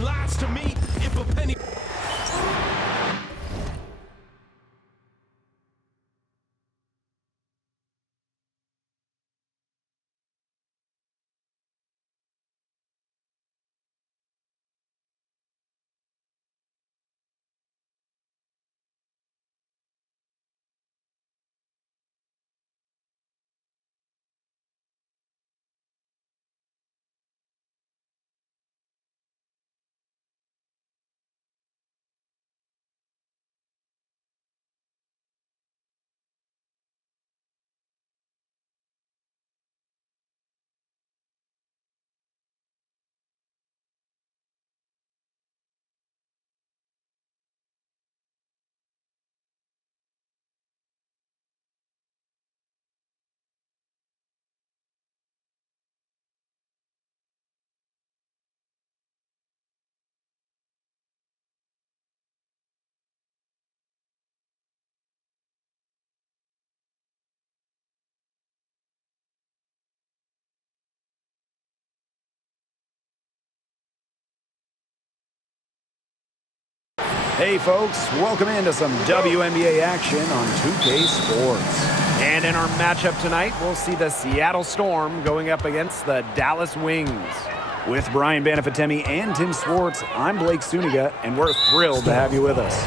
telling lies to me. If a penny... Hey folks, welcome into some WNBA action on 2K Sports. And in our matchup tonight, we'll see the Seattle Storm going up against the Dallas Wings. With Brian Banafitemi and Tim Swartz, I'm Blake Suniga, and we're thrilled to have you with us.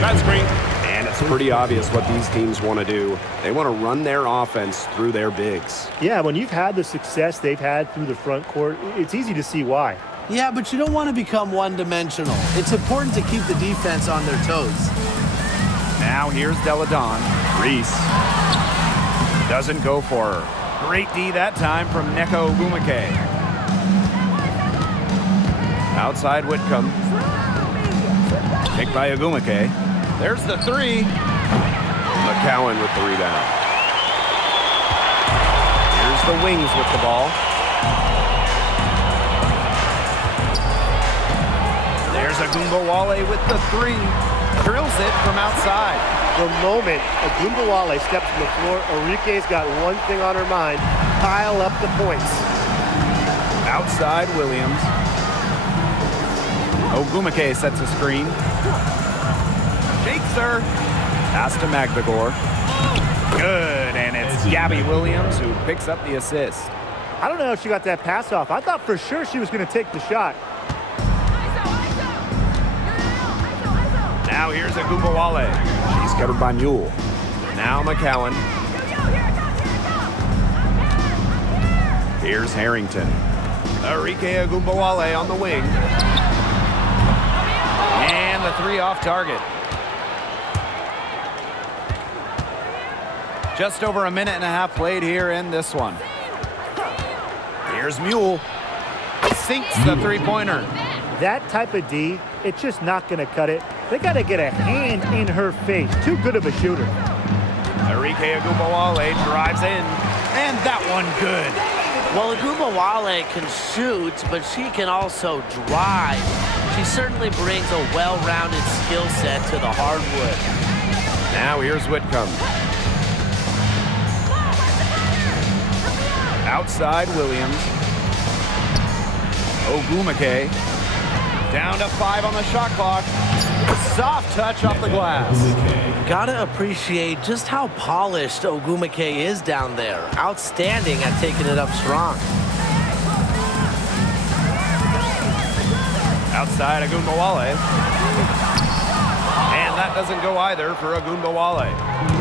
That's great. And it's pretty obvious what these teams want to do. They want to run their offense through their bigs. Yeah, when you've had the success they've had through the front court, it's easy to see why. Yeah, but you don't want to become one-dimensional. It's important to keep the defense on their toes. Now here's Deladon. Reese doesn't go for her. Great D that time from Neko Ogumake. Outside Whitcomb. Picked by Ogumake. There's the three. McCowan with the rebound. Here's the Wings with the ball. There's Agumbawale with the three. Drills it from outside. The moment Agumbawale steps on the floor, Enrique's got one thing on her mind: pile up the points. Outside Williams. Ogumake sets a screen. Shakes her. Pass to Magdagor. Good, and it's Gabby Williams who picks up the assist. I don't know if she got that pass off. I thought for sure she was going to take the shot. Now here's Agumbawale. She's covered by Mule. Now McCowan. Here's Harrington. Enrique Agumbawale on the wing. And the three off target. Just over a minute and a half played here in this one. Here's Mule. Sinks the three-pointer. That type of D, it's just not going to cut it. They got to get a hand in her face. Too good of a shooter. Enrique Agumbawale drives in, and that one good. Well, Agumbawale can shoot, but she can also drive. She certainly brings a well-rounded skill set to the hardwood. Now here's Whitcomb. Outside Williams. Ogumake. Down to 5 on the shot clock. Soft touch off the glass. Gotta appreciate just how polished Ogumake is down there. Outstanding at taking it up strong. Outside Agumbawale. And that doesn't go either for Agumbawale.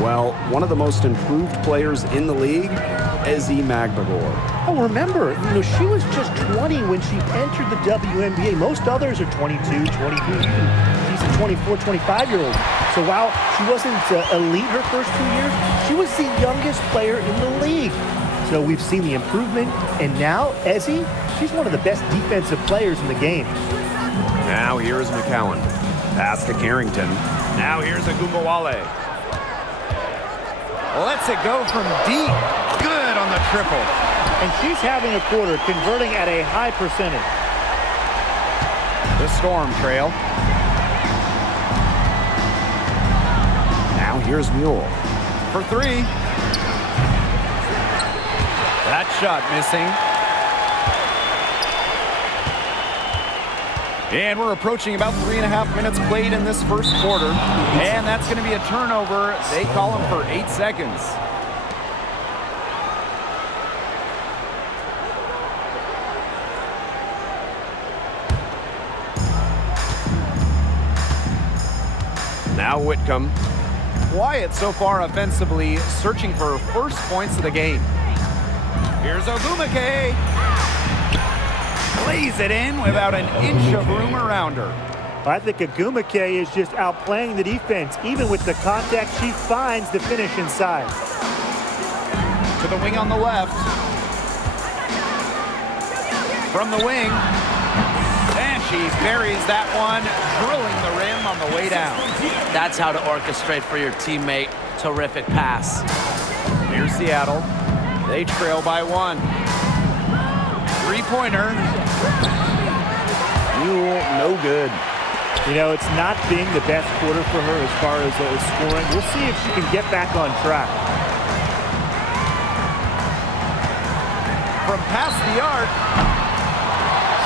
Well, one of the most improved players in the league, Ezi Magbagor. Oh, remember, she was just 20 when she entered the WNBA. Most others are 22, 23, even she's a 24, 25-year-old. So while she wasn't elite her first 2 years, she was the youngest player in the league. So we've seen the improvement, and now Ezi, she's one of the best defensive players in the game. Now here's McCowan. Pass to Carrington. Now here's Agumbawale. Lets it go from deep. Good on the triple. And she's having a quarter, converting at a high percentage. The Storm trail. Now here's Mule for three. That shot missing. And we're approaching about 3.5 minutes played in this first quarter. And that's going to be a turnover. They call him for 8 seconds. Now Whitcomb. Quiet so far offensively, searching for first points of the game. Here's Ogumake. Lays it in without an inch of room around her. I think Ogumake is just outplaying the defense. Even with the contact, she finds the finish inside. To the wing on the left. From the wing. And she buries that one, drilling the rim on the way down. That's how to orchestrate for your teammate. Terrific pass. Here's Seattle. They trail by 1. Three-pointer. Mule, no good. You know, it's not being the best quarter for her as far as scoring. We'll see if she can get back on track. From past the arc.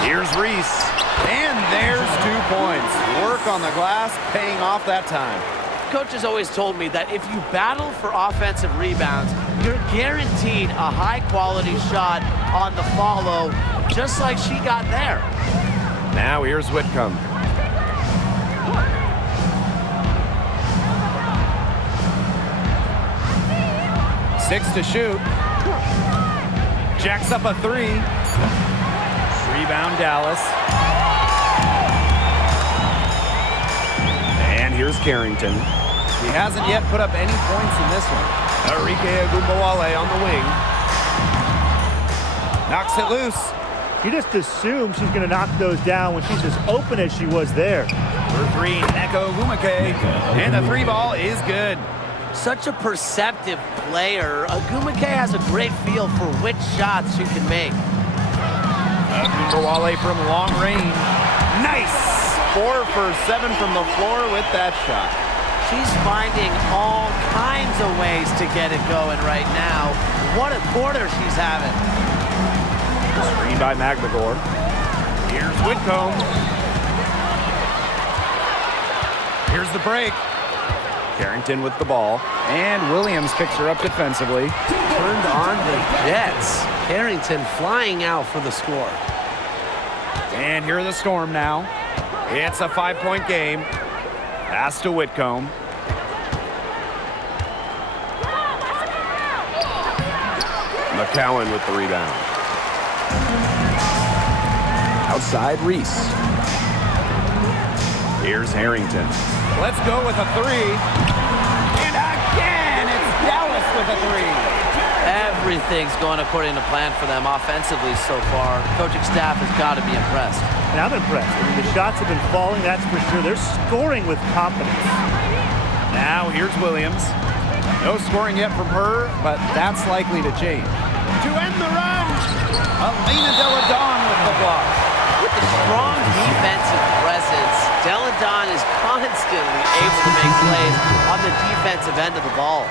Here's Reese. And there's 2 points. Work on the glass, paying off that time. Coach has always told me that if you battle for offensive rebounds, you're guaranteed a high-quality shot on the follow, just like she got there. Now here's Whitcomb. Six to shoot. Jacks up a 3. Rebound Dallas. And here's Carrington. He hasn't yet put up any points in this one. Arike Ogunbowale on the wing. Knocks it loose. You just assume she's going to knock those down when she's as open as she was there. For 3, Neko Ogumake. And the 3 ball is good. Such a perceptive player. Ogumake has a great feel for which shots she can make. Ogunbowale from long range. Nice! 4 for 7 from the floor with that shot. She's finding all kinds of ways to get it going right now. What a quarter she's having. Screen by Magmagor. Here's Whitcomb. Here's the break. Carrington with the ball. And Williams picks her up defensively. Turned on the Jets. Carrington flying out for the score. And here are the Storm now. It's a 5-point game. Pass to Whitcomb. McCowan with the rebound. Outside Reese. Here's Harrington. Let's go with a 3. And again, it's Dallas with a 3. Everything's going according to plan for them offensively so far. Coaching staff has got to be impressed. And I'm impressed. I mean, the shots have been falling, that's for sure. They're scoring with confidence. Now here's Williams. No scoring yet from her, but that's likely to change. To end the run, Elena Deladon with the block. With the strong defensive presence, Deladon is constantly able to make plays on the defensive end of the ball.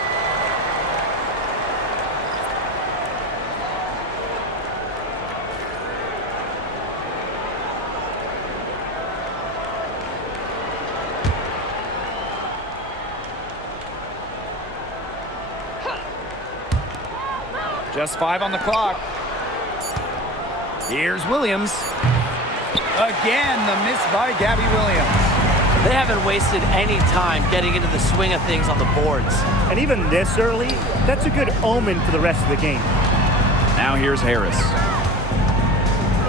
Just 5 on the clock. Here's Williams. Again, the miss by Gabby Williams. They haven't wasted any time getting into the swing of things on the boards. And even this early, that's a good omen for the rest of the game. Now here's Harris.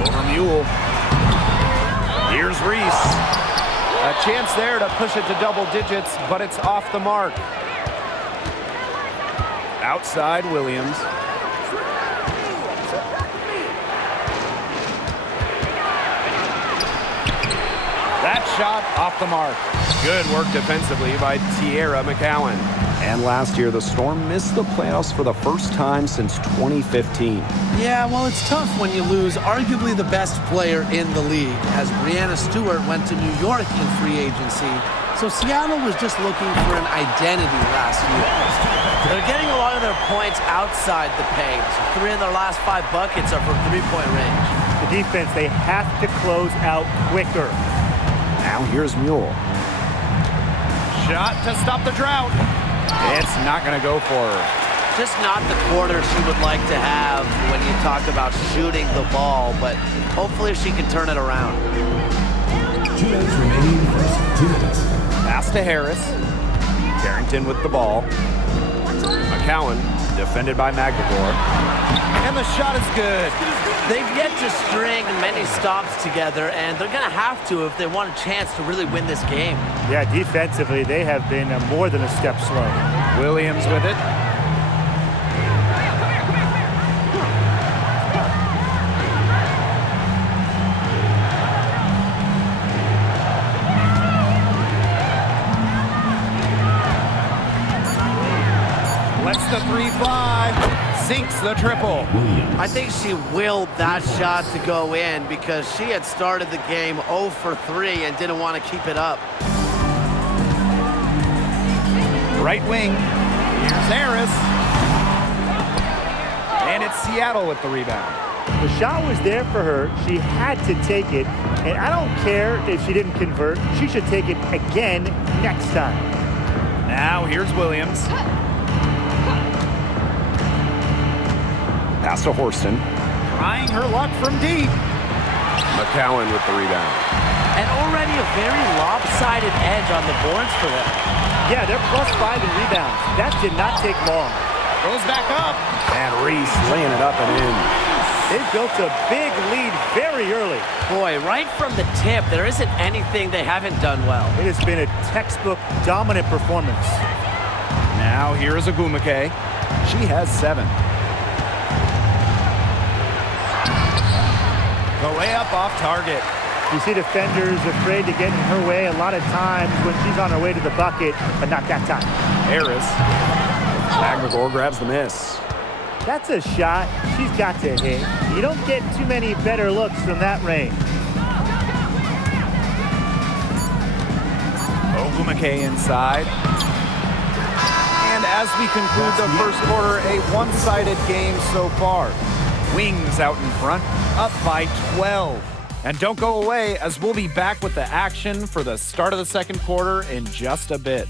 Over Mule. Here's Reese. A chance there to push it to double digits, but it's off the mark. Outside Williams. That shot off the mark. Good work defensively by Tierra McCowan. And last year, the Storm missed the playoffs for the first time since 2015. Yeah, well, it's tough when you lose arguably the best player in the league, as Breanna Stewart went to New York in free agency. So Seattle was just looking for an identity last year. They're getting a lot of their points outside the paint. 3 of their last 5 buckets are from three-point range. The defense, they have to close out quicker. Now here's Mule. Shot to stop the drought. It's not going to go for her. Just not the quarter she would like to have when you talk about shooting the ball, but hopefully she can turn it around. 2 minutes remaining. 2 minutes. Pass to Harris. Carrington with the ball. McCowan, defended by McGregor. And the shot is good. They've yet to string many stops together, and they're going to have to if they want a chance to really win this game. Yeah, defensively, they have been more than a step slow. Williams with it. Lets the three fly. Sinks the triple. I think she willed that shot to go in because she had started the game 0 for 3 and didn't want to keep it up. Right wing. Here's Harris. And it's Seattle with the rebound. The shot was there for her. She had to take it. And I don't care if she didn't convert. She should take it again next time. Now here's Williams. Pass to Horston. Trying her luck from deep. McCowan with the rebound. And already a very lopsided edge on the boards for them. Yeah, they're +5 in rebounds. That did not take long. Goes back up. And Reese laying it up and in. They've built a big lead very early. Boy, right from the tip, there isn't anything they haven't done well. It has been a textbook dominant performance. Now here's Agumake. She has 7. The layup off target. You see defenders afraid to get in her way a lot of times when she's on her way to the bucket, but not that time. Harris. McGregor grabs the miss. That's a shot she's got to hit. You don't get too many better looks from that range. Ogumake inside. And as we conclude the first quarter, a one-sided game so far. Wings out in front, up by 12. And don't go away, as we'll be back with the action for the start of the second quarter in just a bit.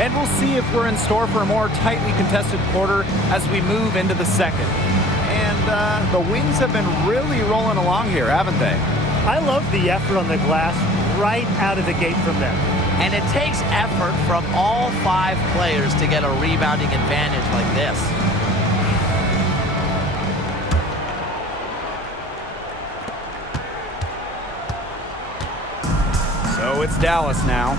And we'll see if we're in store for a more tightly contested quarter as we move into the second. And the Wings have been really rolling along here, haven't they? I love the effort on the glass right out of the gate from them. And it takes effort from all 5 players to get a rebounding advantage like this. So it's Dallas now.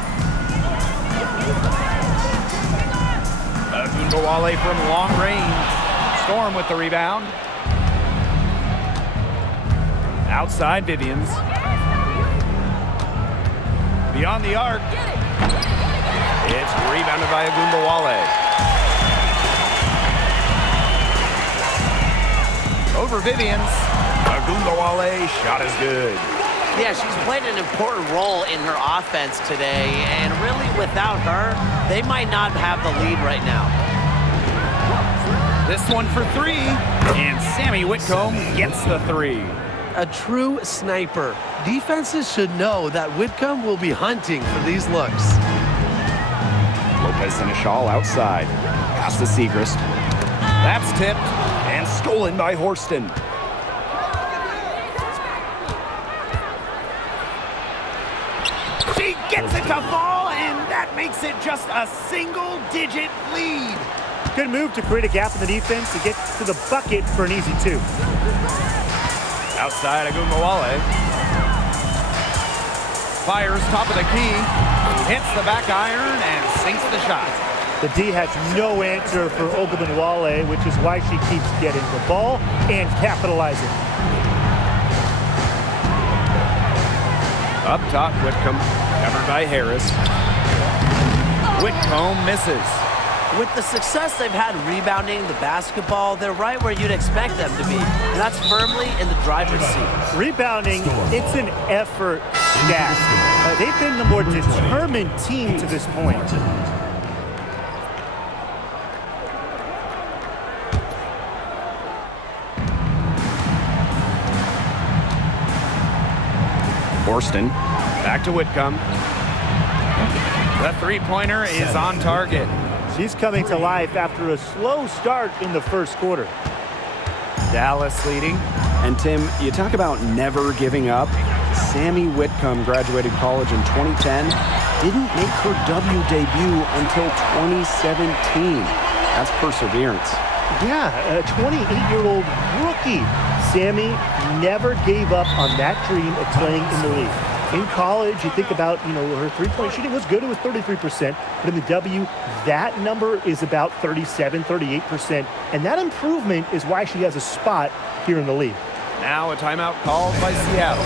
Agunbowale from long range. Storm with the rebound. Outside Vivians. Beyond the arc. It's rebounded by Agunbowale. Over Vivians. Agunbowale, shot is good. Yeah, she's played an important role in her offense today, and really without her, they might not have the lead right now. This one for 3, and Sammy Whitcomb gets the 3. A true sniper. Defenses should know that Whitcomb will be hunting for these looks. Lopez Seneschal outside. Pass to Segrist. That's tipped. And stolen by Horston. She gets it to fall, and that makes it just a single-digit lead. Good move to create a gap in the defense to get to the bucket for an easy 2. Outside Agunbowale. Fires top of the key. Hits the back iron and sinks the shot. The D has no answer for Ogunbowale, which is why she keeps getting the ball and capitalizing. Up top, Whitcomb. Covered by Harris. Whitcomb misses. With the success they've had rebounding the basketball, they're right where you'd expect them to be. And that's firmly in the driver's seat. Rebounding, it's an effort stat. They've been the more determined team to this point. Horston. Back to Whitcomb. The three-pointer is on target. She's coming to life after a slow start in the first quarter. Dallas leading. And Tim, you talk about never giving up. Sammy Whitcomb graduated college in 2010. Didn't make her W debut until 2017. That's perseverance. Yeah, a 28-year-old rookie. Sammy never gave up on that dream of playing in the league. In college, you think about, her three-point shooting was good. It was 33%. But in the W, that number is about 37, 38%. And that improvement is why she has a spot here in the league. Now a timeout called by Seattle.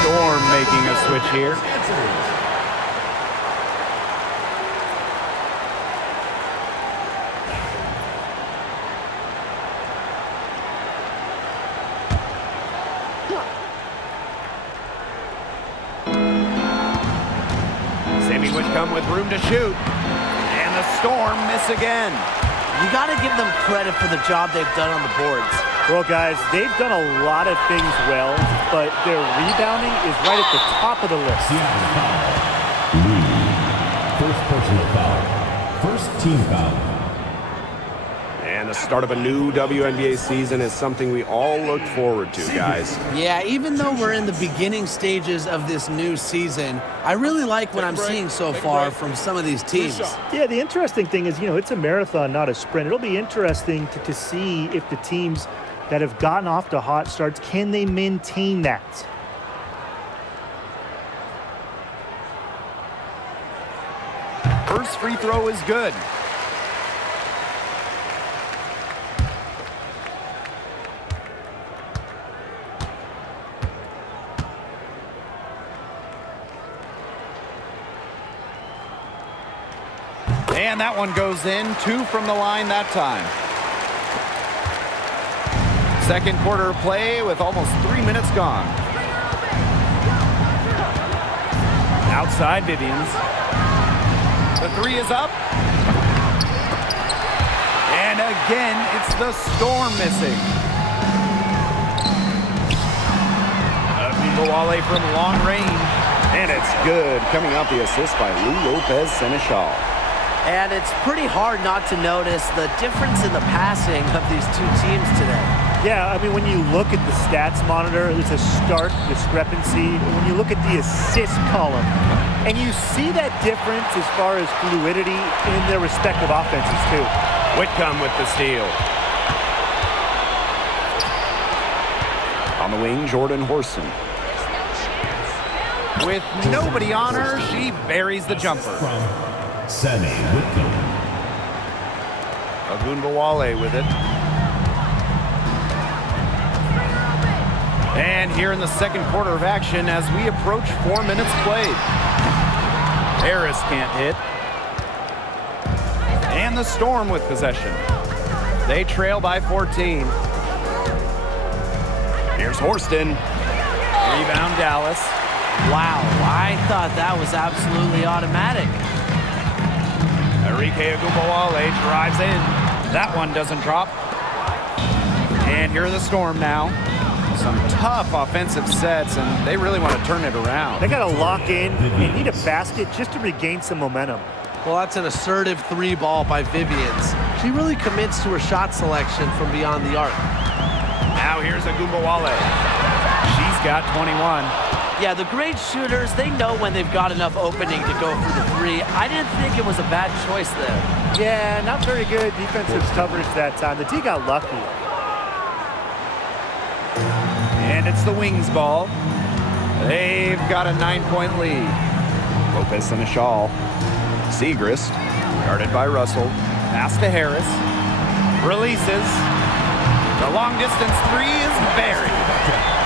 Storm making a switch here. Sammy Whitcomb with room to shoot. And the Storm miss again. You got to give them credit for the job they've done on the boards. Well, guys, they've done a lot of things well, but their rebounding is right at the top of the list. Seattle foul. Lead. First personal foul. First team foul. And the start of a new WNBA season is something we all look forward to, guys. Yeah, even though we're in the beginning stages of this new season, I really like what I'm seeing so far from some of these teams. Yeah, the interesting thing is, it's a marathon, not a sprint. It'll be interesting to see if the teams that have gotten off to hot starts, can they maintain that? First free throw is good. And that one goes in. 2 from the line that time. Second quarter of play with almost 3 minutes gone. Outside Vivians. The 3 is up. And again, it's the Storm missing. Wale from long range. And it's good. Coming out the assist by Lou Lopez Seneschal. And it's pretty hard not to notice the difference in the passing of these two teams today. Yeah, I mean, when you look at the stats monitor, there's a stark discrepancy. When you look at the assist column, and you see that difference as far as fluidity in their respective offenses, too. Whitcomb with the steal. On the wing, Jordan Horston. With nobody on her, she buries the jumper. From Sammy Whitcomb. Agunbowale with it. And here in the second quarter of action as we approach 4 minutes played. Harris can't hit. And the Storm with possession. They trail by 14. Here's Horston. Rebound Dallas. Wow, I thought that was absolutely automatic. Enrique Agunbowale drives in. That one doesn't drop. And here are the Storm now. Some tough offensive sets, and they really want to turn it around. They got to lock in and need a basket just to regain some momentum. Well, that's an assertive 3 ball by Vivians. She really commits to her shot selection from beyond the arc. Now here's Agunbowale. She's got 21. Yeah, the great shooters, they know when they've got enough opening to go for the 3. I didn't think it was a bad choice there. Yeah, not very good defensive coverage that time. The D got lucky. And it's the Wings ball. They've got a 9-point lead. Lopez Seneschal. Segrist. Guarded by Russell. Pass to Harris. Releases. The long distance 3 is buried.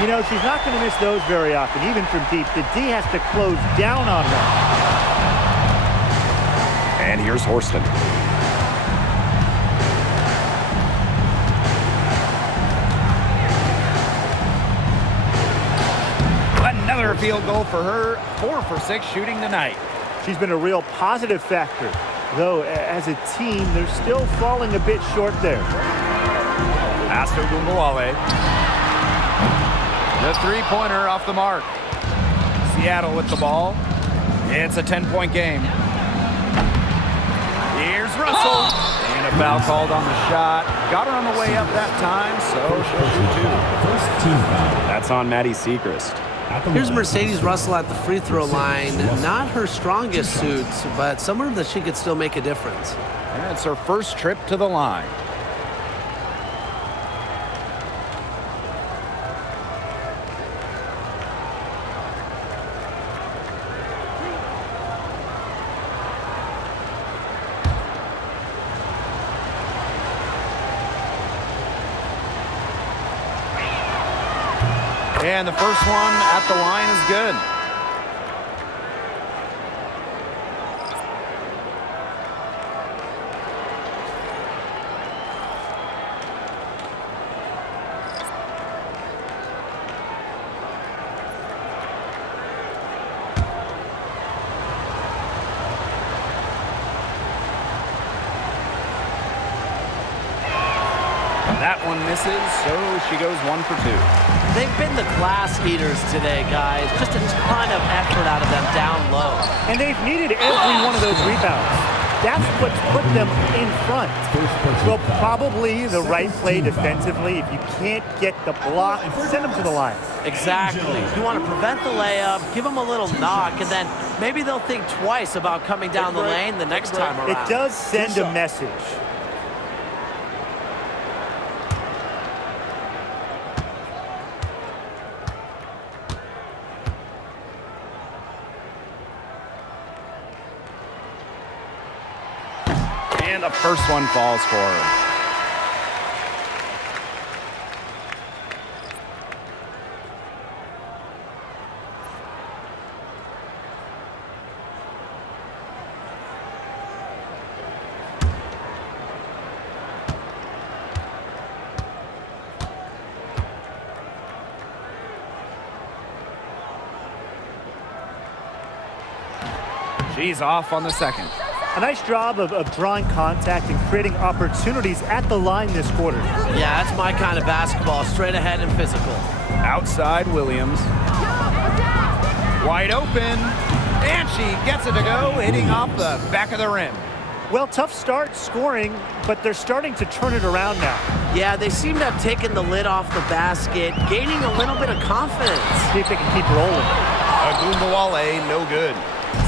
You know, she's not going to miss those very often, even from deep. The D has to close down on her. And here's Horston. Another field goal for her. 4 for 6 shooting tonight. She's been a real positive factor. Though, as a team, they're still falling a bit short there. Pass to Agunbowale. The 3-pointer off the mark. Seattle with the ball. It's a 10-point game. Here's Russell. And a foul called on the shot. Got her on the way up that time, so she'll shoot 2. First team foul. That's on Maddie Segrist. Here's Mercedes Russell at the free throw line. Not her strongest suit, but somewhere that she could still make a difference. And it's her first trip to the line. And the first one at the line is good. That one misses, so she goes 1 for 2. They've been the glass eaters today, guys. Just a ton of effort out of them down low. And they've needed every one of those rebounds. That's what's put them in front. Well, probably the right play defensively. If you can't get the block, send them to the line. Exactly. You want to prevent the layup, give them a little knock, and then maybe they'll think twice about coming down the lane the next time around. It does send a message. And the first one falls for her. She's off on the second. A nice job of drawing contact and creating opportunities at the line this quarter. Yeah, that's my kind of basketball, straight ahead and physical. Outside Williams. Wide open, and she gets it to go, hitting off the back of the rim. Well, tough start scoring, but they're starting to turn it around now. Yeah, they seem to have taken the lid off the basket, gaining a little bit of confidence. See if they can keep rolling. Agumbawale, no good.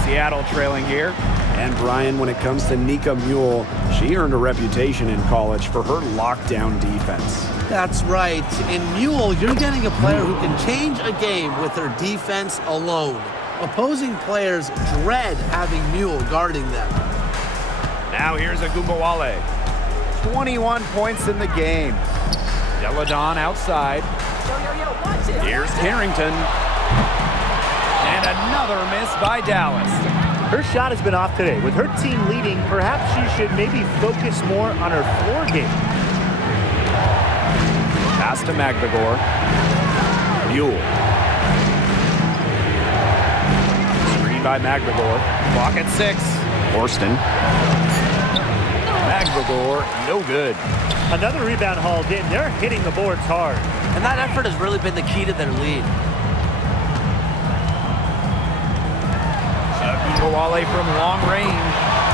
Seattle trailing here. And Brian, when it comes to Nika Mule, she earned a reputation in college for her lockdown defense. That's right. In Mule, you're getting a player who can change a game with her defense alone. Opposing players dread having Mule guarding them. Now here's Agumbawale. 21 points in the game. Deladon outside. Here's Carrington. And another miss by Dallas. Her shot has been off today. With her team leading, perhaps she should maybe focus more on her floor game. Pass to Magvagor. Mule. Screen by Magvagor. Clock at 6. Horston. Magvagor, no good. Another rebound hauled in. They're hitting the boards hard. And that effort has really been the key to their lead. Agumbawale from long range.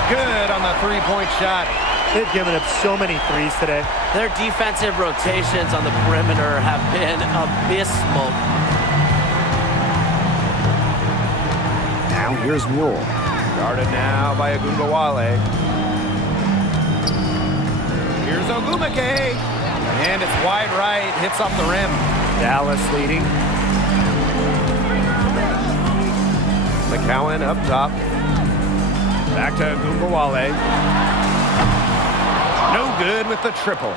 Good on the three-point shot. They've given up so many threes today. Their defensive rotations on the perimeter have been abysmal. Now here's Mule. Guarded now by Agumbawale. Here's Ogumake. And it's wide right, hits off the rim. Dallas leading. McCowan up top. Back to Agumbawale. No good with the triple.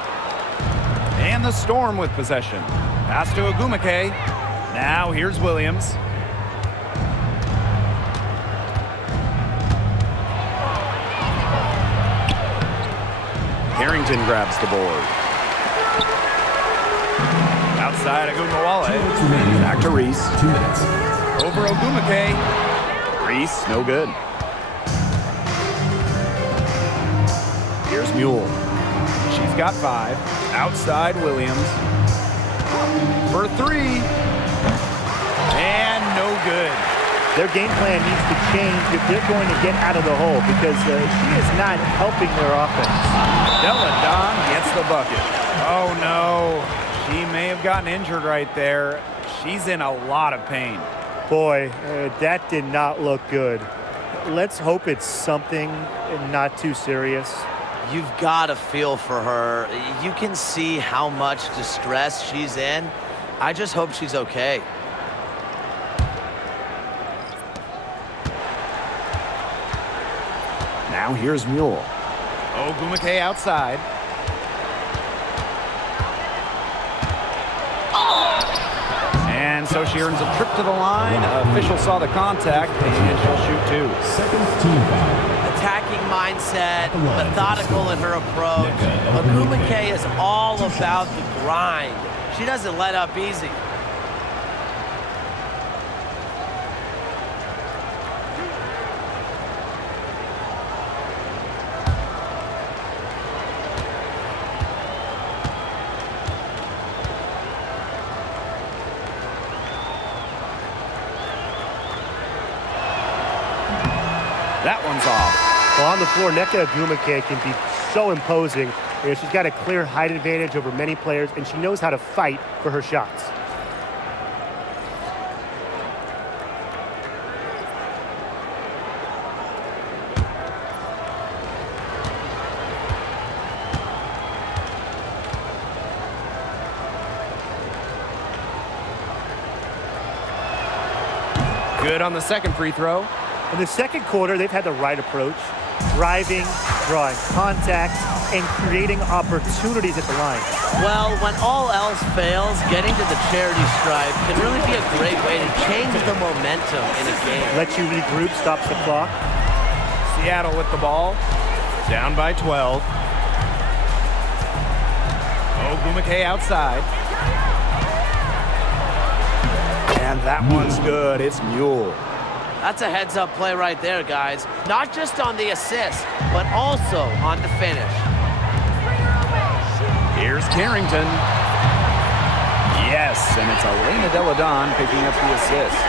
And the Storm with possession. Pass to Ogumake. Now here's Williams. Carrington grabs the board. Outside Agumbawale. Back to Reese. 2 minutes. Over Ogumake. Reese, no good. Here's Mule. She's got 5. Outside Williams. For 3. And no good. Their game plan needs to change if they're going to get out of the hole because she is not helping their offense. Deladon gets the bucket. Oh no. She may have gotten injured right there. She's in a lot of pain. Boy, that did not look good. Let's hope it's something not too serious. You've got to feel for her. You can see how much distress she's in. I just hope she's okay. Now here's Mule. Ogumake outside. And so she earns a trip to the line. Official saw the contact, and she'll shoot 2. Second team foul. Attacking mindset, methodical in her approach. Ogumake is all about the grind. She doesn't let up easy. That one's off. Well, on the floor, Nneka Ogumake can be so imposing. You know, she's got a clear height advantage over many players, and she knows how to fight for her shots. Good on the second free throw. In the second quarter, they've had the right approach, driving, drawing contact, and creating opportunities at the line. Well, when all else fails, getting to the charity stripe can really be a great way to change the momentum in a game. Let you regroup, stops the clock. Seattle with the ball. Down by 12. Ogumake outside. And that one's good. It's Mule. That's a heads-up play right there, guys. Not just on the assist, but also on the finish. Here's Carrington. Yes, and it's Elena Deladon picking up the assist.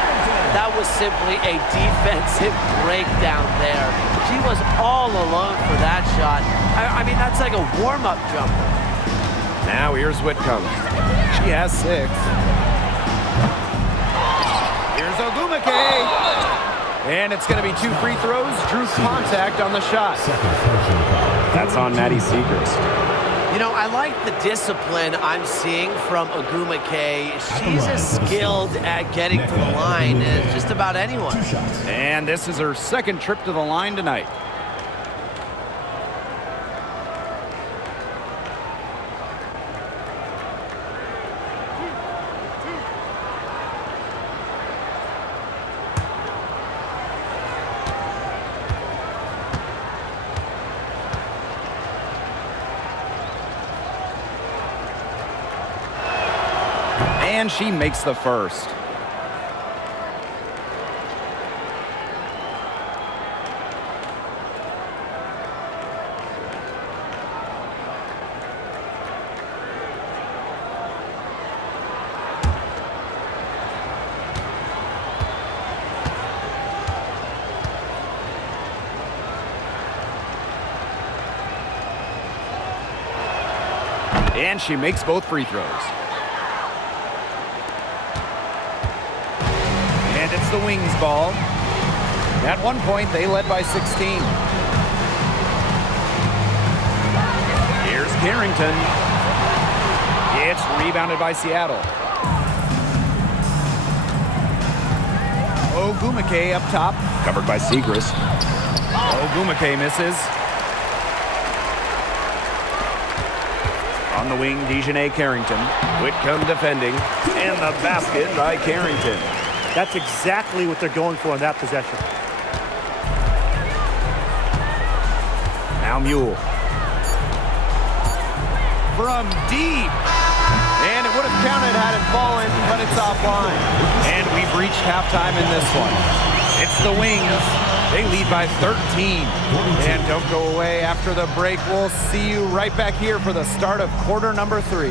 That was simply a defensive breakdown there. She was all alone for that shot. I mean, that's like a warm-up jumper. Now here's Whitcomb. She has 6. Here's Ogumake. And it's going to be 2 free throws. Drew contact on the shot. That's on Maddie Siegrist. You know, I like the discipline I'm seeing from Ogumake. She's as skilled at getting to the line as just about anyone. And this is her 2nd trip to the line tonight. And she makes the first. And she makes both free throws. And it's the Wings ball. At one point, they led by 16. Here's Carrington. It's rebounded by Seattle. Ogumake up top, covered by Siegrist. Ogumake misses. On the wing, Dejanay Carrington. Whitcomb defending. And the basket by Carrington. That's exactly what they're going for in that possession. Now Mule. From deep. And it would have counted had it fallen, but it's offline. And we've reached halftime in this one. It's the Wings. They lead by 13. And don't go away after the break. We'll see you right back here for the start of quarter number 3.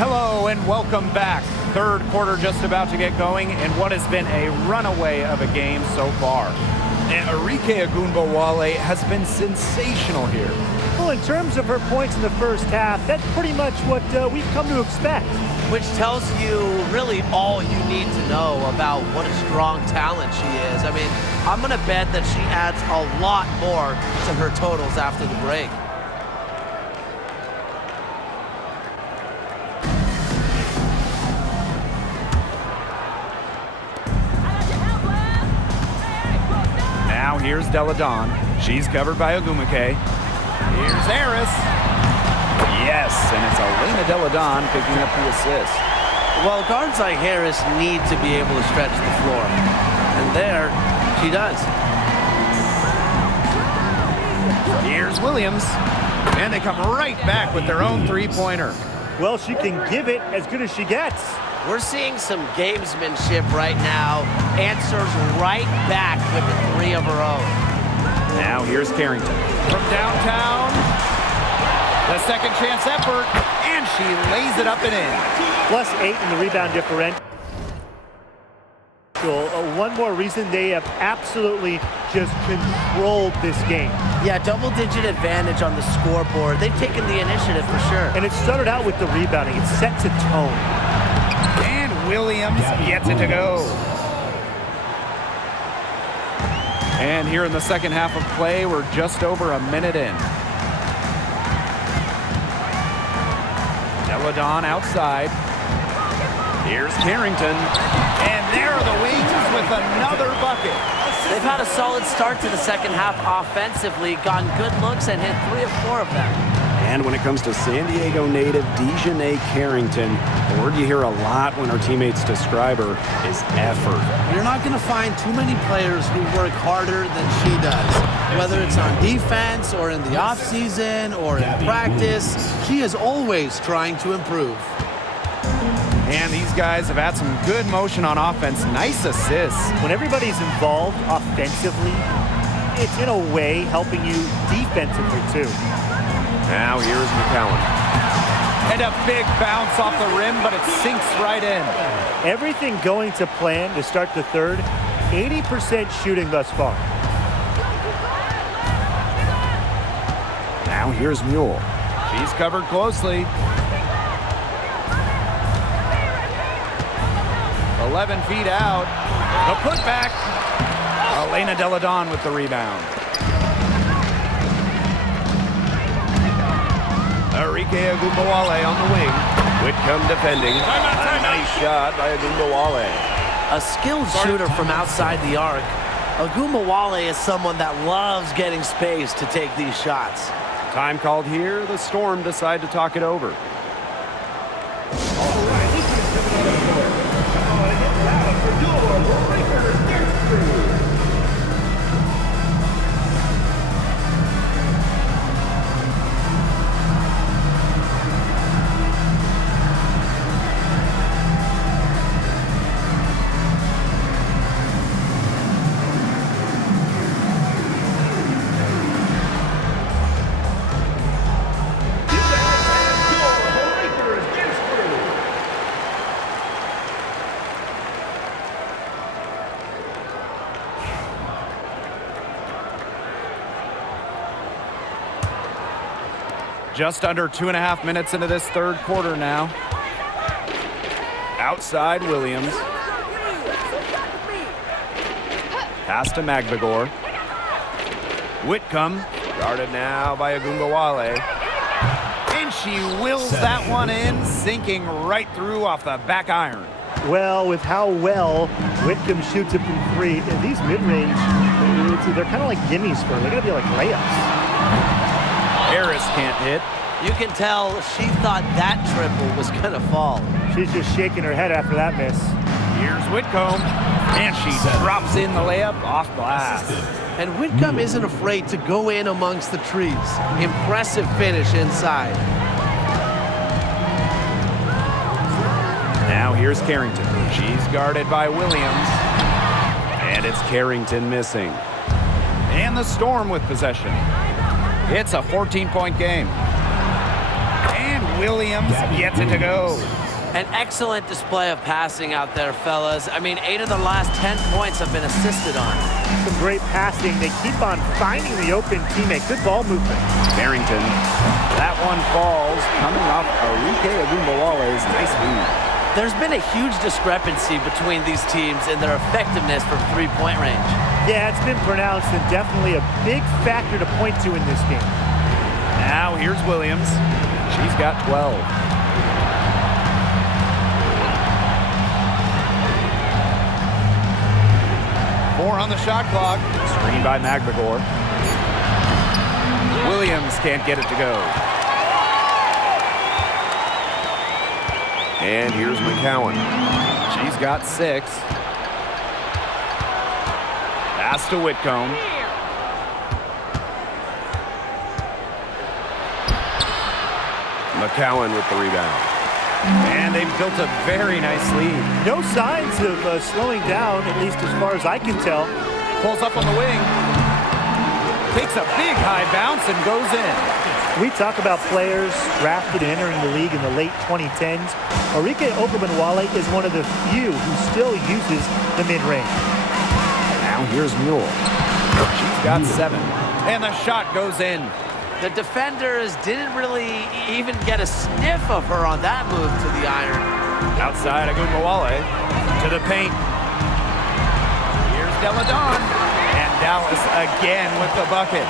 Hello and welcome back. Third quarter just about to get going in what has been a runaway of a game so far. And Arike Ogunbowale has been sensational here. Well, in terms of her points in the first half, that's pretty much what we've come to expect. Which tells you really all you need to know about what a strong talent she is. I mean, I'm going to bet that she adds a lot more to her totals after the break. Now here's Deladon. She's covered by Ogumake. Here's Harris. Yes, and it's Elena Deladon picking up the assist. Well, guards like Harris need to be able to stretch the floor. And there, she does. Here's Williams. And they come right back with their own three-pointer. Well, she can give it as good as she gets. We're seeing some gamesmanship right now. Answers right back with the three of her own. Now here's Carrington. From downtown, the second chance effort, and she lays it up and in. +8 in the rebound differential. One more reason they have absolutely just controlled this game. Yeah, double-digit advantage on the scoreboard. They've taken the initiative for sure. And it started out with the rebounding. It sets a tone. And Williams gets it to go. And here in the second half of play, we're just over a minute in. Deladon outside. Here's Carrington. And there are the Wings with another bucket. They've had a solid start to the second half offensively, gotten good looks and hit 3 of 4 of them. And when it comes to San Diego native Dejanay Carrington, the word you hear a lot when our teammates describe her is effort. You're not going to find too many players who work harder than she does. Whether it's on defense or in the offseason or in practice, she is always trying to improve. And these guys have had some good motion on offense. Nice assists. When everybody's involved offensively, it's in a way helping you defensively too. Now here's McCallum. And a big bounce off the rim, but it sinks right in. Everything going to plan to start the third. 80% shooting thus far. Now here's Mule. She's covered closely. 11 feet out. The putback. Elena Deladon with the rebound. Arike Ogunbowale on the wing. Whitcomb defending. A nice shot by Ogunbowale. A skilled shooter from outside the arc. Ogunbowale is someone that loves getting space to take these shots. Time called here. The Storm decide to talk it over. Just under 2.5 minutes into this third quarter now. Outside Williams. Pass to Magvigor. Whitcomb, guarded now by Ogunbowale. And she wills that one in, sinking right through off the back iron. Well, with how well Whitcomb shoots it from three, these mid-range, they're kind of like gimmies for her. They're going to be like layups. Harris can't hit. You can tell she thought that triple was going to fall. She's just shaking her head after that miss. Here's Whitcomb, and she drops in the layup off glass. And Whitcomb isn't afraid to go in amongst the trees. Impressive finish inside. Now here's Carrington. She's guarded by Williams, and it's Carrington missing. And the Storm with possession. It's a 14-point game. And Williams gets it to go. An excellent display of passing out there, fellas. I mean, 8 of the last 10 points have been assisted on. Some great passing. They keep on finding the open teammate. Good ball movement. Barrington. That one falls, coming off Arike Ogunbowale's nice feed. There's been a huge discrepancy between these teams in their effectiveness from three-point range. Yeah, it's been pronounced and definitely a big factor to point to in this game. Now here's Williams. She's got 12. Four on the shot clock. Screen by Magbagor. Williams can't get it to go. And here's McCowan. She's got 6. Pass to Whitcomb. McCowan with the rebound. And they've built a very nice lead. No signs of slowing down, at least as far as I can tell. Pulls up on the wing. Takes a big high bounce and goes in. We talk about players drafted and entering the league in the late 2010s. Arike Ogunbowale is one of the few who still uses the mid-range. Now here's Mule. She's got 7. And the shot goes in. The defenders didn't really even get a sniff of her on that move to the iron. Outside Ogunbowale to the paint. Here's Deladon. And Dallas again with the bucket.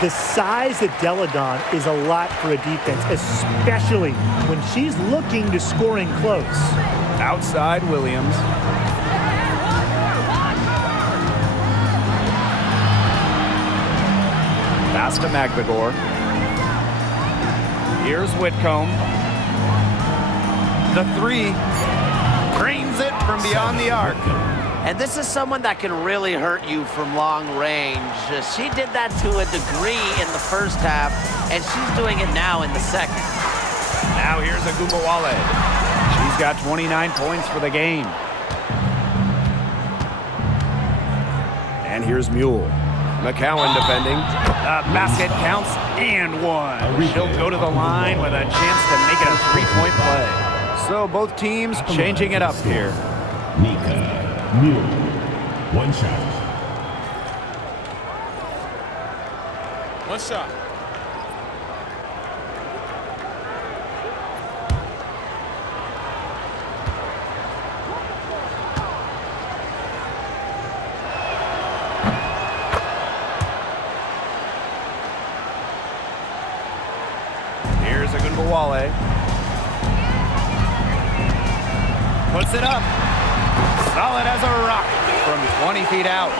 The size of Deladon is a lot for a defense, especially when she's looking to scoring close. Outside Williams. Pass to Magbagor. Here's Whitcomb. The 3. Drains it from beyond the arc. And this is someone that can really hurt you from long range. She did that to a degree in the first half, and she's doing it now in the second. Now here's Ogunbowale. She's got 29 points for the game. And here's Mule. McCowan defending. Basket counts and 1. She'll go to the line with a chance to make it a 3-point play. So both teams changing it up here. Nika Mule. 1 shot. One shot. Here's Ogunbowale. Puts it up. Solid as a rock from 20 feet out.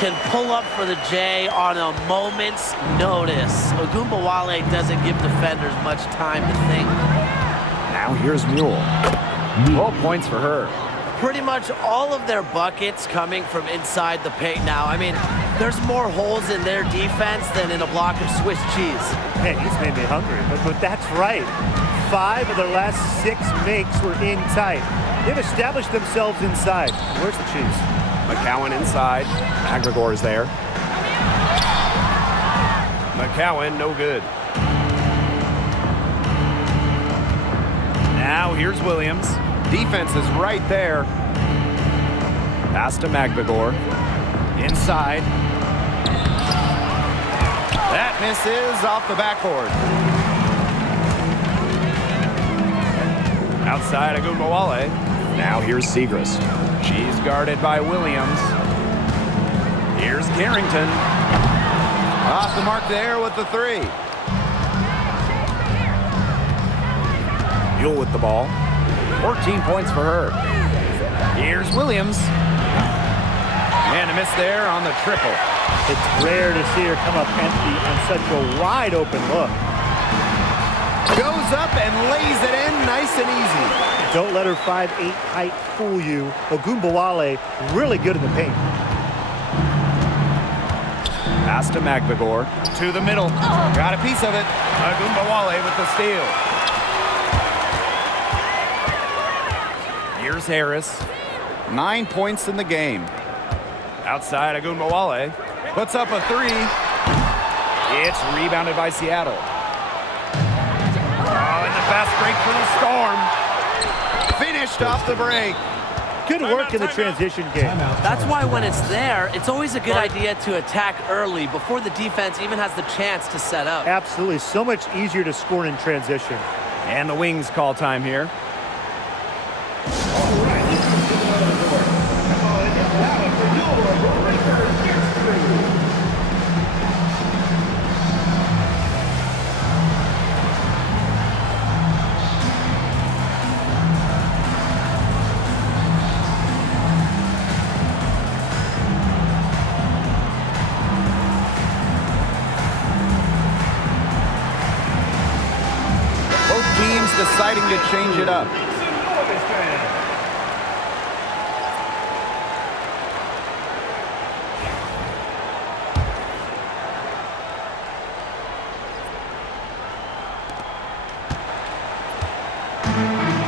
Can pull up for the J on a moment's notice. Ogunbowale doesn't give defenders much time to think. Now here's Mule. 12 points for her. Pretty much all of their buckets coming from inside the paint now. I mean, there's more holes in their defense than in a block of Swiss cheese. Man, you just made me hungry, but that's right. 5 of their last 6 makes were in tight. They've established themselves inside. Where's the cheese? McCowan inside. Magbagor is there. McCowan, no good. Now here's Williams. Defense is right there. Pass to Magbagor. Inside. That misses off the backboard. Outside Ogunbowale. Now here's Segrist. She's guarded by Williams. Here's Carrington. Off the mark there with the 3. Mule with the ball. 14 points for her. Here's Williams. And a miss there on the triple. It's rare to see her come up empty on such a wide open look. Goes up and lays it in nice and easy. Don't let her 5'8" height fool you. Ogunbowale really good in the paint. Pass to Magbagor. To the middle. Got a piece of it. Ogunbowale with the steal. Here's Harris. 9 points in the game. Outside Ogunbowale. Puts up a 3. It's rebounded by Seattle. Oh, and the fast break point for the Storm. Finished off the break. Good work in the transition game. That's why when it's there, it's always a good idea to attack early before the defense even has the chance to set up. Absolutely. So much easier to score in transition. And the Wings call time here. Both teams deciding to change it up.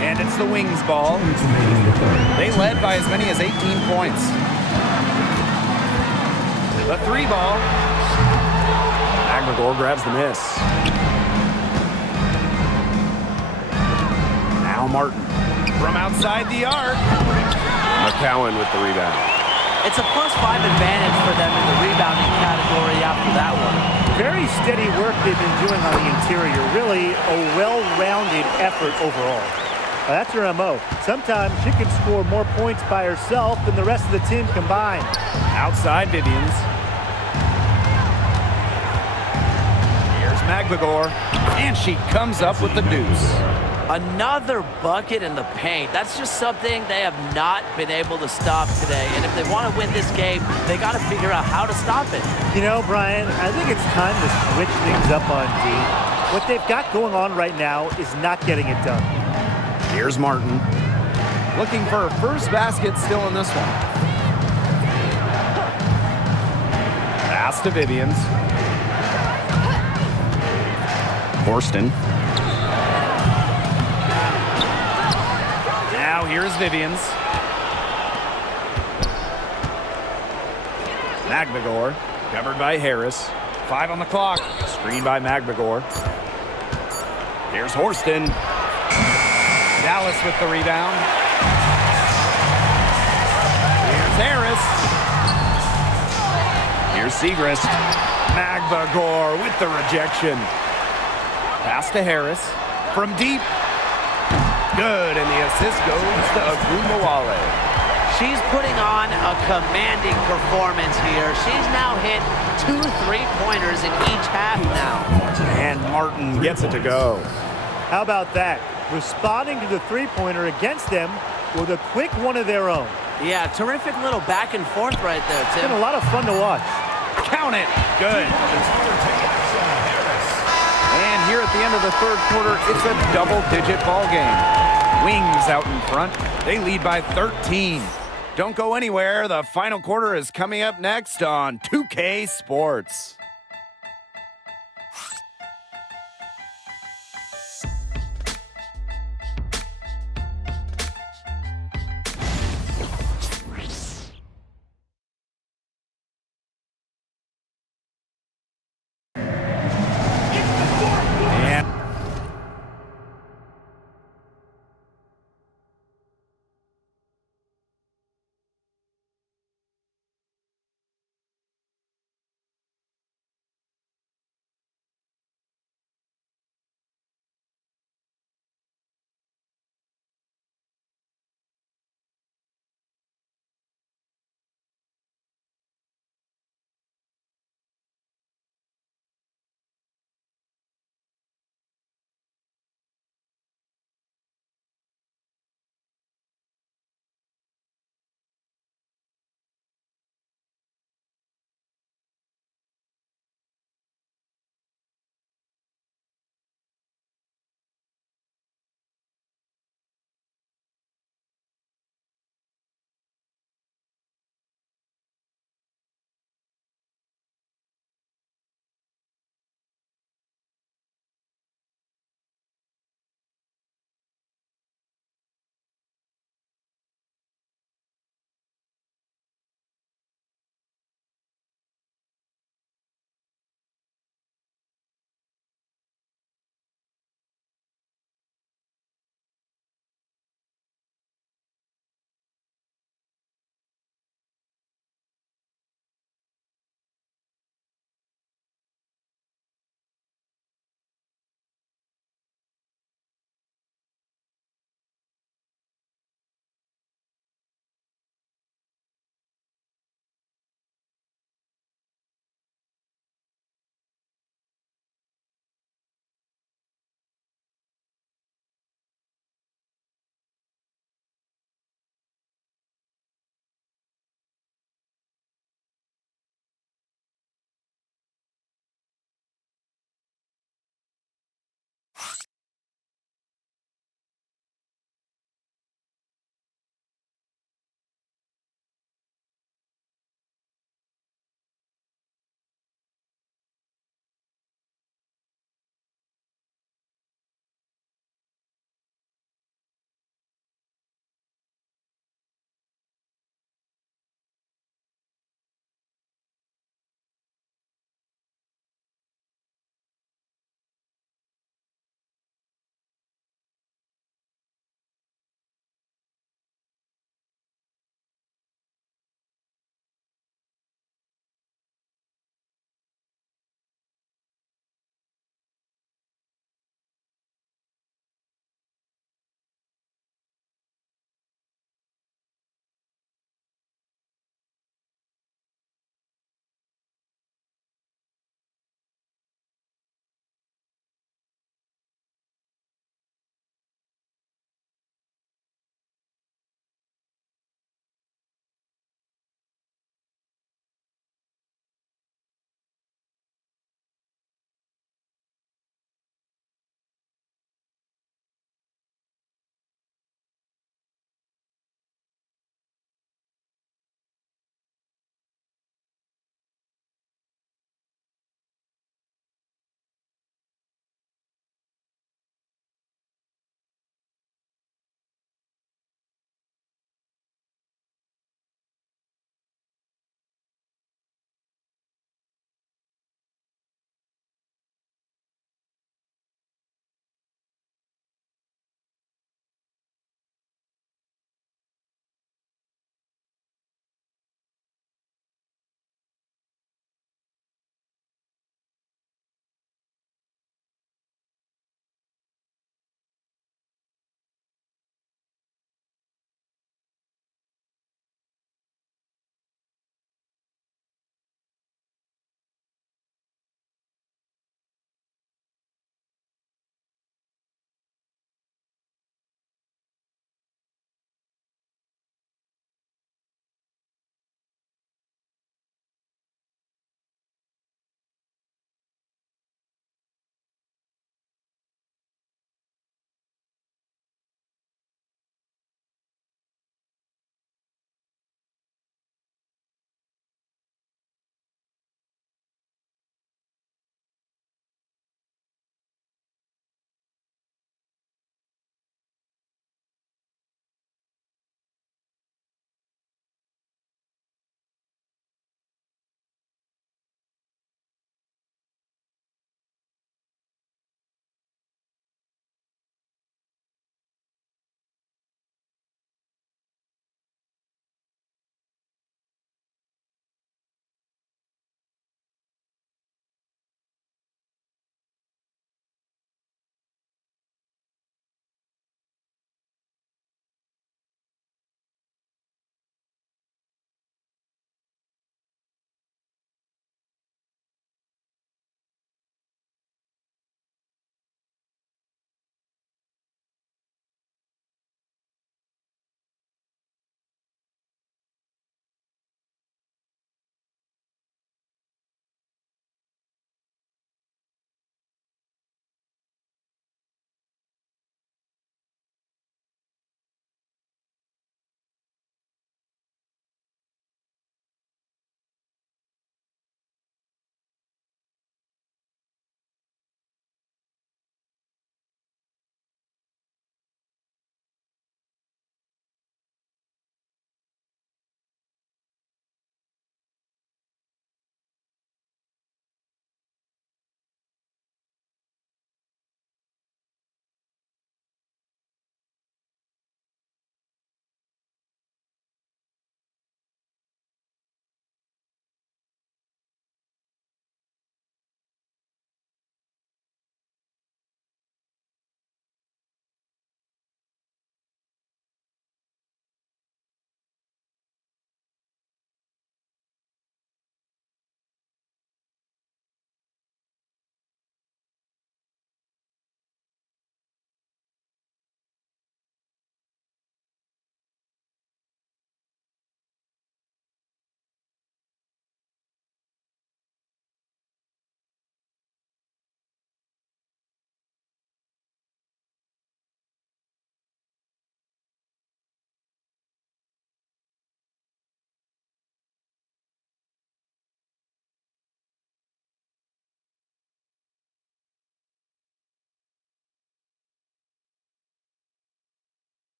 And it's the Wings ball. They led by as many as 18 points. The 3 ball. McGregor grabs the miss. Now Martin. From outside the arc. McCowan with the rebound. It's a +5 advantage for them in the rebounding category after that one. Very steady work they've been doing on the interior. Really a well-rounded effort overall. That's her MO. Sometimes she can score more points by herself than the rest of the team combined. Outside Vivians. Here's McGregor. And she comes up with the deuce. Another bucket in the paint. That's just something they have not been able to stop today. And if they want to win this game, they got to figure out how to stop it. You know, Brian, I think it's time to switch things up on D. What they've got going on right now is not getting it done. Here's Martin. Looking for her first basket still in this one. Pass to Vivians. Horston. Now here's Vivians. McGregor, covered by Harris. 5 on the clock. Screen by McGregor. Here's Horston. Dallas with the rebound. Here's Harris. Here's Segrist. McGregor with the rejection. Pass to Harris. From deep. Good, and the assist goes to Agumawale. She's putting on a commanding performance here. She's now hit 2 3-pointers in each half now. And Martin gets it to go. How about that? Responding to the three-pointer against them with a quick one of their own. Yeah, terrific little back and forth right there, It's Tim. been a lot of fun to watch. Count it. Good. And here at the end of the third quarter, it's a double-digit ball game. Wings out in front. They lead by 13. Don't go anywhere. The final quarter is coming up next on 2K Sports.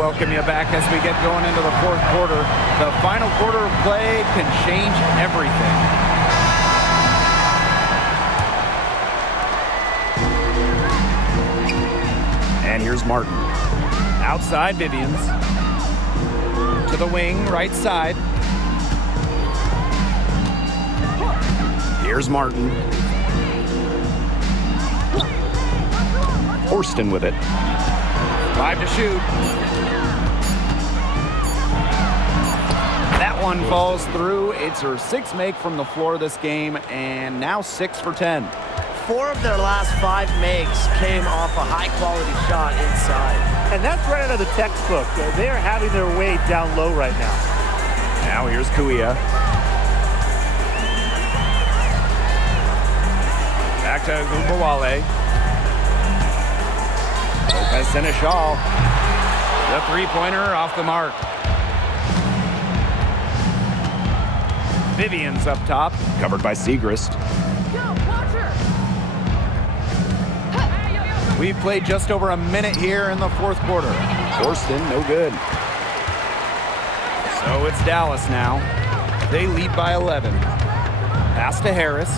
welcome you back as we get going into the fourth quarter. The final quarter of play can change everything. And here's Martin. Outside, Vivians. To the wing, right side. Here's Martin. Horston with it. 5 to shoot. That one falls through. It's her 6th make from the floor this game, and now 6 for 10. 4 of their last 5 makes came off a high-quality shot inside. And that's right out of the textbook. They are having their way down low right now. Now here's Kuia. Back to Gumbawale. Lopez Seneschal. The three-pointer off the mark. Vivian's up top. Covered by Segrist. We've played just over a minute here in the fourth quarter. Horston, no good. So it's Dallas now. They lead by 11. Pass to Harris.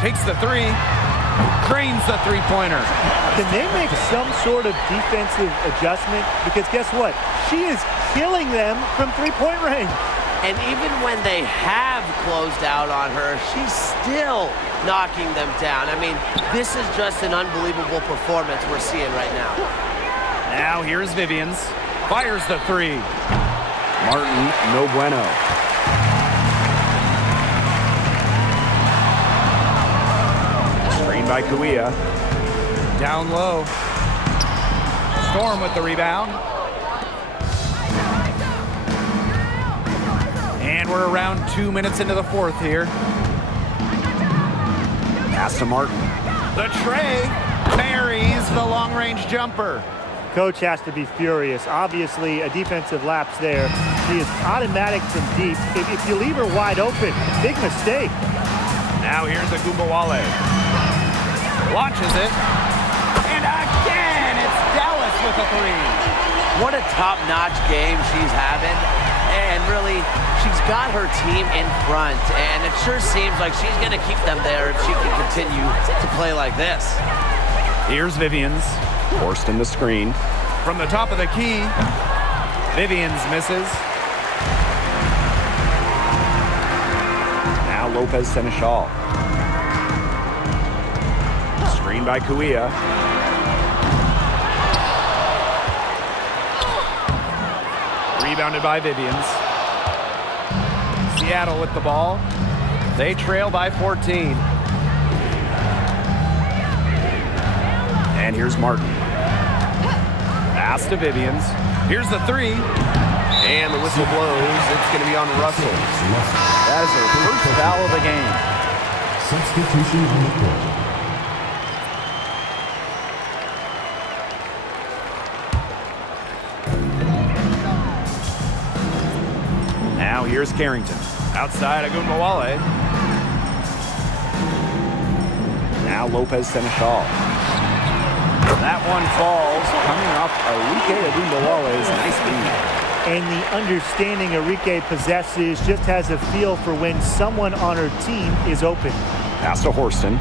Takes the three. Cranes the three-pointer. Can they make some sort of defensive adjustment? Because guess what? She is killing them from three-point range. And even when they have closed out on her, she's still knocking them down. I mean, this is just an unbelievable performance we're seeing right now. Now here's Vivians. Fires the three. Martin, no bueno. Screen by Kuia. Down low. Storm with the rebound. And we're around 2 minutes into the fourth here. Pass to Martin. The tray buries the long-range jumper. Coach has to be furious. Obviously, a defensive lapse there. She is automatic from deep. If you leave her wide open, big mistake. Now here's Agumbawale. Launches it. And again, it's Dallas with a three. What a top-notch game she's having. And really, she's got her team in front. And it sure seems like she's going to keep them there if she can continue to play like this. Here's Vivians. Horston the screen. From the top of the key, Vivians misses. Now Lopez Seneschal. Screen by Kuia. Rebounded by Vivians. Seattle with the ball. They trail by 14. And here's Martin. Pass to Vivians. Here's the three. And the whistle blows. It's going to be on Russell. That is her first foul of the game. Substitution on the court. Now here's Carrington. Outside Agumbawale. Now Lopez Seneschal. That one falls, coming off Enrique Agumbawale's nice feed. And the understanding Enrique possesses, just has a feel for when someone on her team is open. Pass to Horston.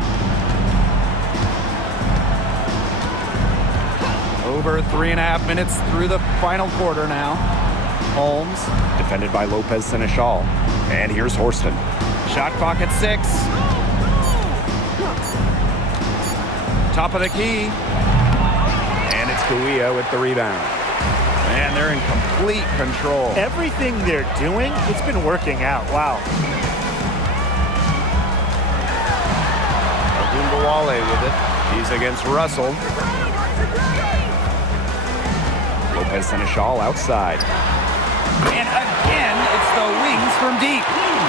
Over 3.5 minutes through the final quarter now. Holmes. Defended by Lopez Seneschal. And here's Horston. Shot clock at 6. Top of the key. And it's Kuia with the rebound. And they're in complete control. Everything they're doing, it's been working out. Wow. Agumbawale with it. He's against Russell. Lopez Seneschal outside. And again, it's the wings from deep.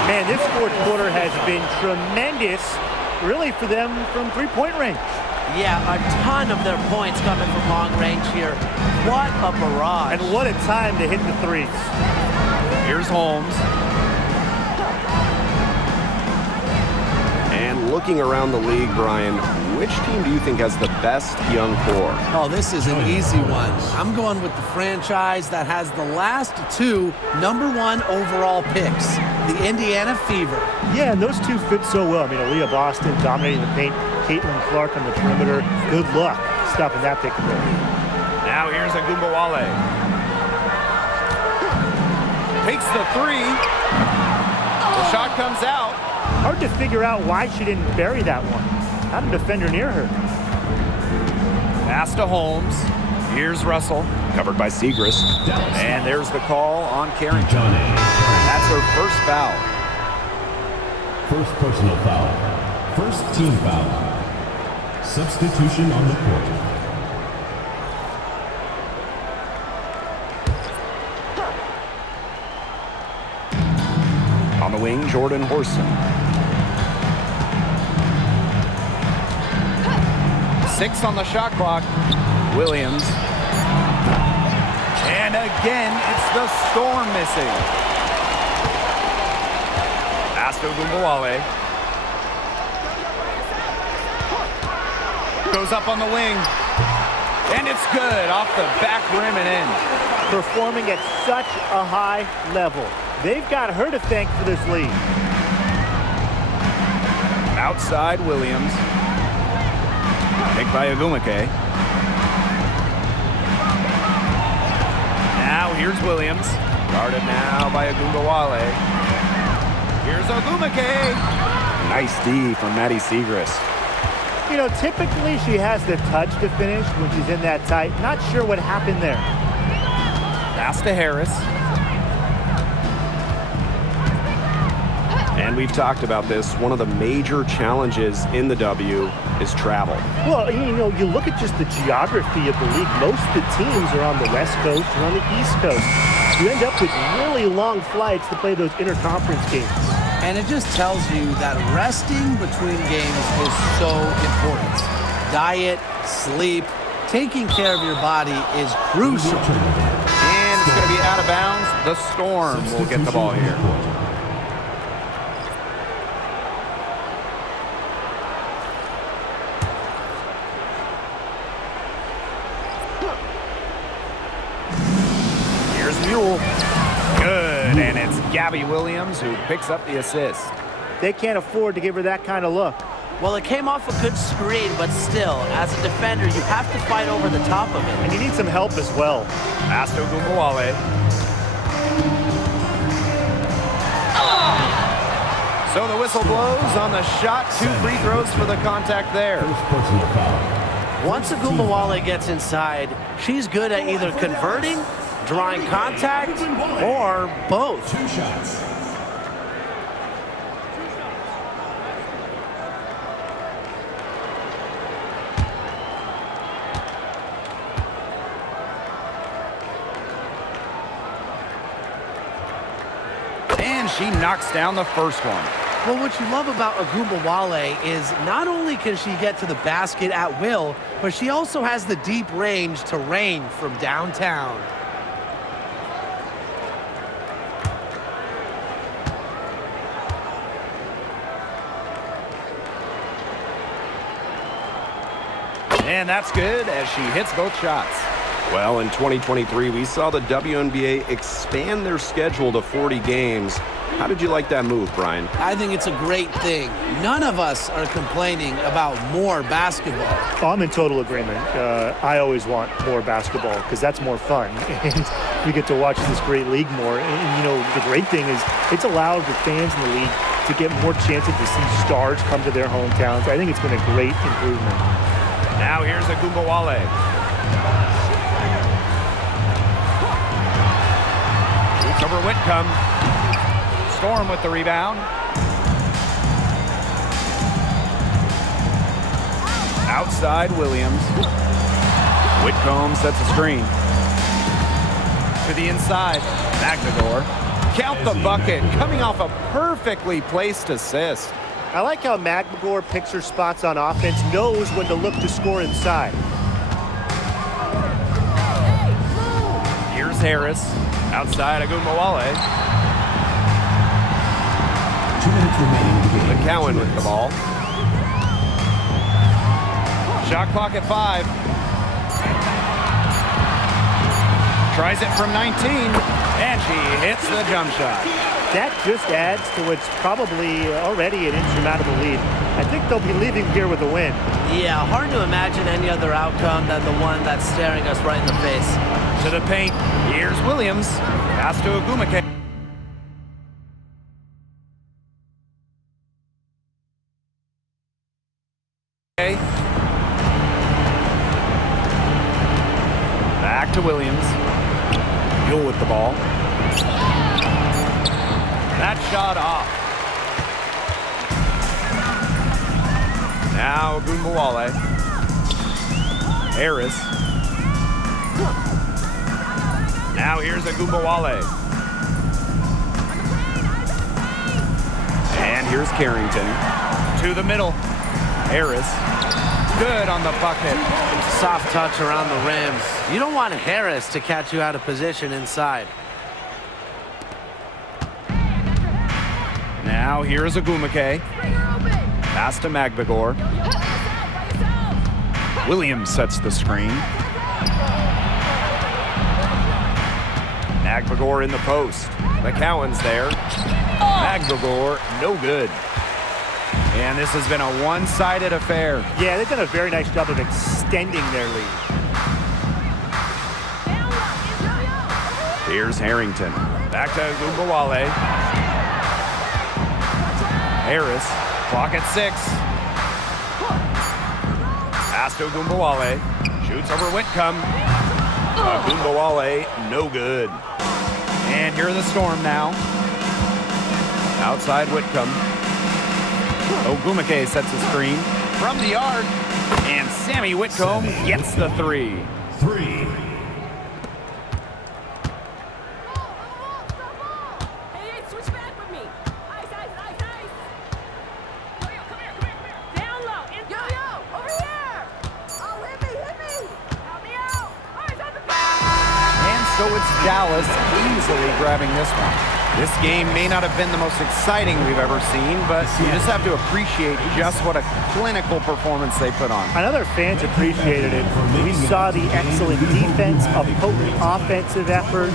Man, this fourth quarter has been tremendous, really, for them from three-point range. Yeah, a ton of their points coming from long range here. What a barrage. And what a time to hit the threes. Here's Holmes. And look looking around the league, Brian, which team do you think has the best young core? Oh, this is an easy one. I'm going with the franchise that has the last 2 #1 overall picks, the Indiana Fever. Yeah, and those two fit so well. I mean, Aaliyah Boston dominating the paint, Caitlin Clark on the perimeter. Good luck stopping that pick and roll. Now here's Agumbawale. Takes the 3. The shot comes out. Hard to figure out why she didn't bury that one. Had a defender near her. Pass to Holmes. Here's Russell. Covered by Segrist. And there's the call on Carrington. That's her first foul. First personal foul. First team foul. Substitution on the court. On the wing, Jordan Horson. 6 on the shot clock. Williams. And again, it's the Storm missing. Pass to Agumbawale. Goes up on the wing. And it's good off the back rim and in. Performing at such a high level. They've got her to thank for this lead. Outside Williams. Picked by Agumake. Now here's Williams. Guarded now by Agumbawale. Here's Agumake. Nice D from Maddie Segrist. You know, typically she has the touch to finish when she's in that tight. Not sure what happened there. Pass to Harris. And we've talked about this. One of the major challenges in the W is travel. Well, you know, you look at just the geography of the league. Most of the teams are on the West Coast or on the East Coast. You end up with really long flights to play those interconference games. And it just tells you that resting between games is so important. Diet, sleep, taking care of your body is crucial. And it's going to be out of bounds. The Storm will get the ball here. Here's Mule. Good, and it's Gabby Williams who picks up the assist. They can't afford to give her that kind of look. Well, it came off a good screen, but still, as a defender, you have to fight over the top of it. And you need some help as well. Pass to Agumbawale. So the whistle blows on the shot. 2 free throws for the contact there. First personal foul. Once Agumbawale gets inside, she's good at either converting, drawing contact, or both. 2 shots. And she knocks down the first one. Well, what you love about Agumbawale is not only can she get to the basket at will, but she also has the deep range to rain from downtown. And that's good as she hits both shots. Well, in 2023, we saw the WNBA expand their schedule to 40 games. How did you like that move, Brian? I think it's a great thing. None of us are complaining about more basketball. Oh, I'm in total agreement. I always want more basketball because that's more fun. And we get to watch this great league more. And, you know, the great thing is it's allowed the fans in the league to get more chances to see stars come to their hometowns. I think it's been a great improvement. Now here's Agumbawale. Shoots over Whitcomb. Storm with the rebound. Outside Williams. Whitcomb sets a screen. To the inside. Magdagor. Count the bucket. Coming off a perfectly placed assist. I like how McMagor picks her spots on offense, knows when to look to score inside. Here's Harris. Outside Agumbawale. 2 minutes remaining in the game. McCowan with the ball. Shot clock at 5. Tries it from 19, and she hits the jump shot. That just adds to what's probably already an insurmountable lead. I think they'll be leaving here with a win. Yeah, hard to imagine any other outcome than the one that's staring us right in the face. To the paint, here's Williams. Pass to Ogumake. Back to Williams. Mule with the ball. That shot off. Now Ogunbowale. Harris. Now here's Ogunbowale. And here's Carrington. To the middle. Harris. Good on the bucket. Soft touch around the rim. You don't want Harris to catch you out of position inside. Now here's Ogumake. Pass to Magbagor. Williams sets the screen. Magbagor in the post. McCowan's there. Magbagor, no good. And this has been a one-sided affair. Yeah, they've done a very nice job of extending their lead. Here's Harrington. Back to Ogunbowale. Harris, clock at 6. Pass to Ogunbowale. Shoots over Whitcomb. Ogunbowale, no good. And here are the Storm now. Outside Whitcomb. Ogumake sets the screen from the arc. And Sammy Whitcomb gets the 3. 3. So it's Dallas easily grabbing this one. This game may not have been the most exciting we've ever seen, but you just have to appreciate just what a clinical performance they put on. I know their fans appreciated it. We saw the excellent defense, a potent offensive effort,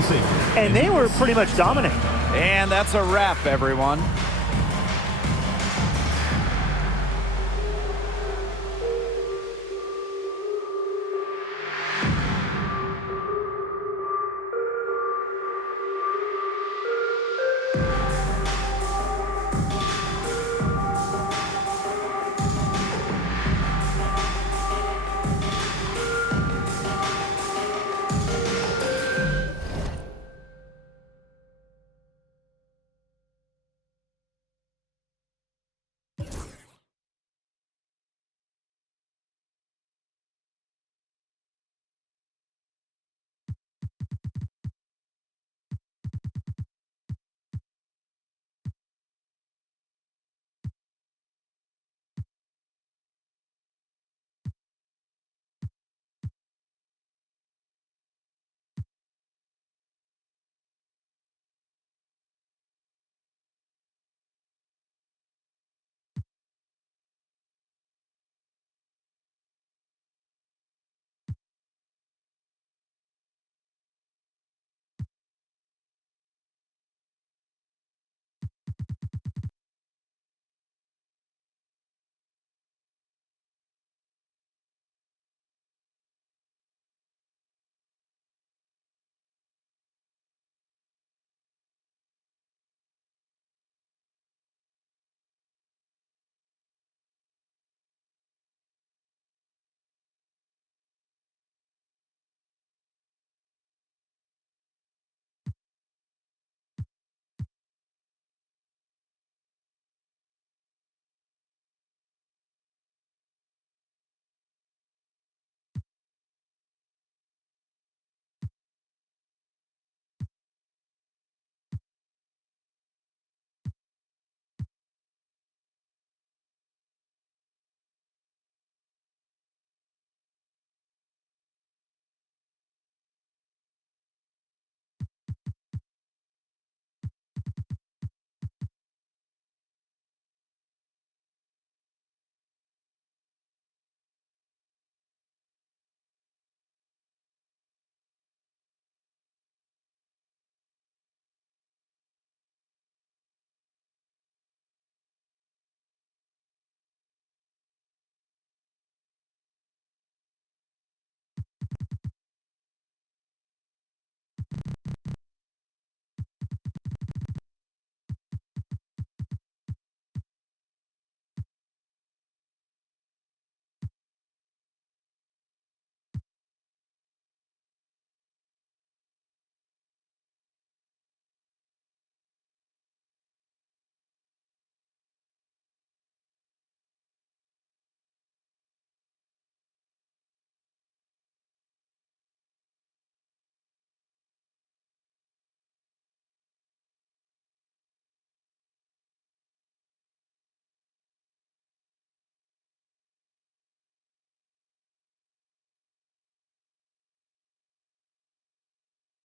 and they were pretty much dominant. And that's a wrap, everyone.